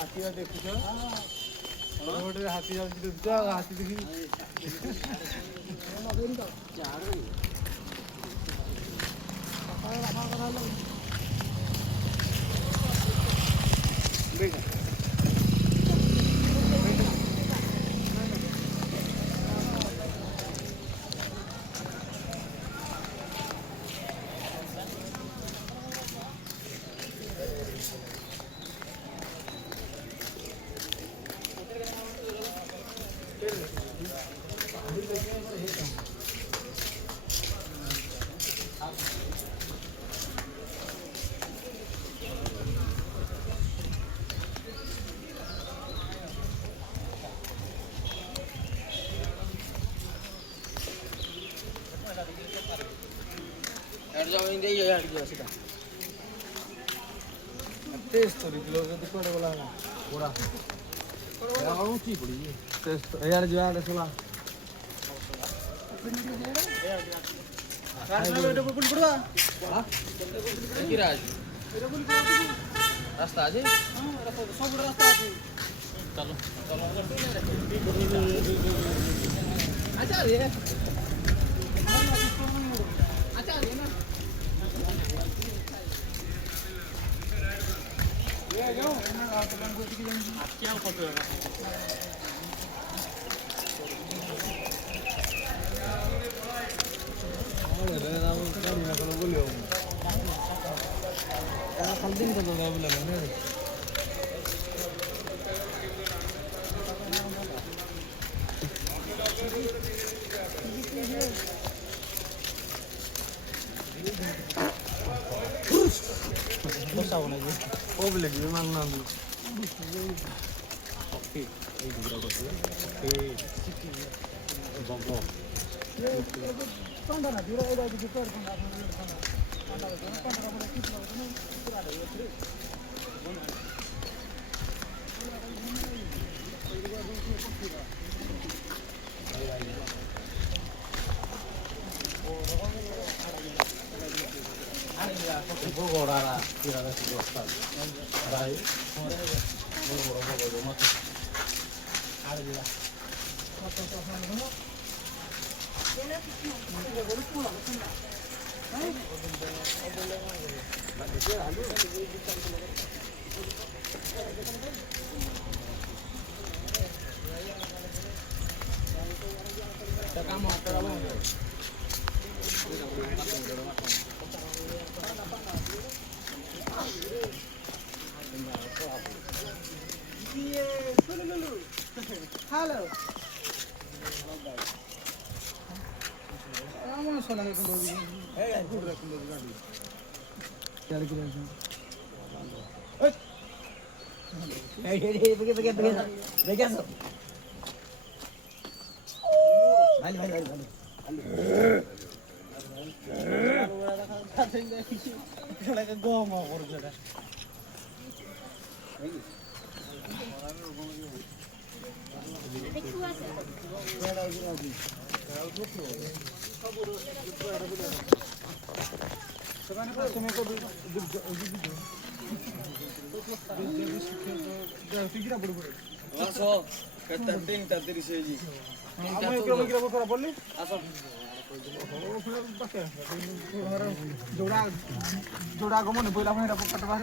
ହାତୀଟା ଦେଖୁଛ ଗୋଟେ ହାତୀ ଯାଉଛି ଦେଖୁଛ ହାତୀ ଦେଖି তেজ তো দিল যদি করে বলা না ওরা এরাও কি পড়ি তেজ তো এর যা দেখলা এটা কোন পড়বা কি রাজ এটা কোন রাস্তা আছে হ্যাঁ রাস্তা সব রাস্তা আছে চলো চলো আচ্ছা রে আচ্ছা রে না क्या फोटो है Hello. I'm going to go to hey, good recognition. Calculation. Hey, begin. जोड़ा गमन बोला भाई पकड़ बाहर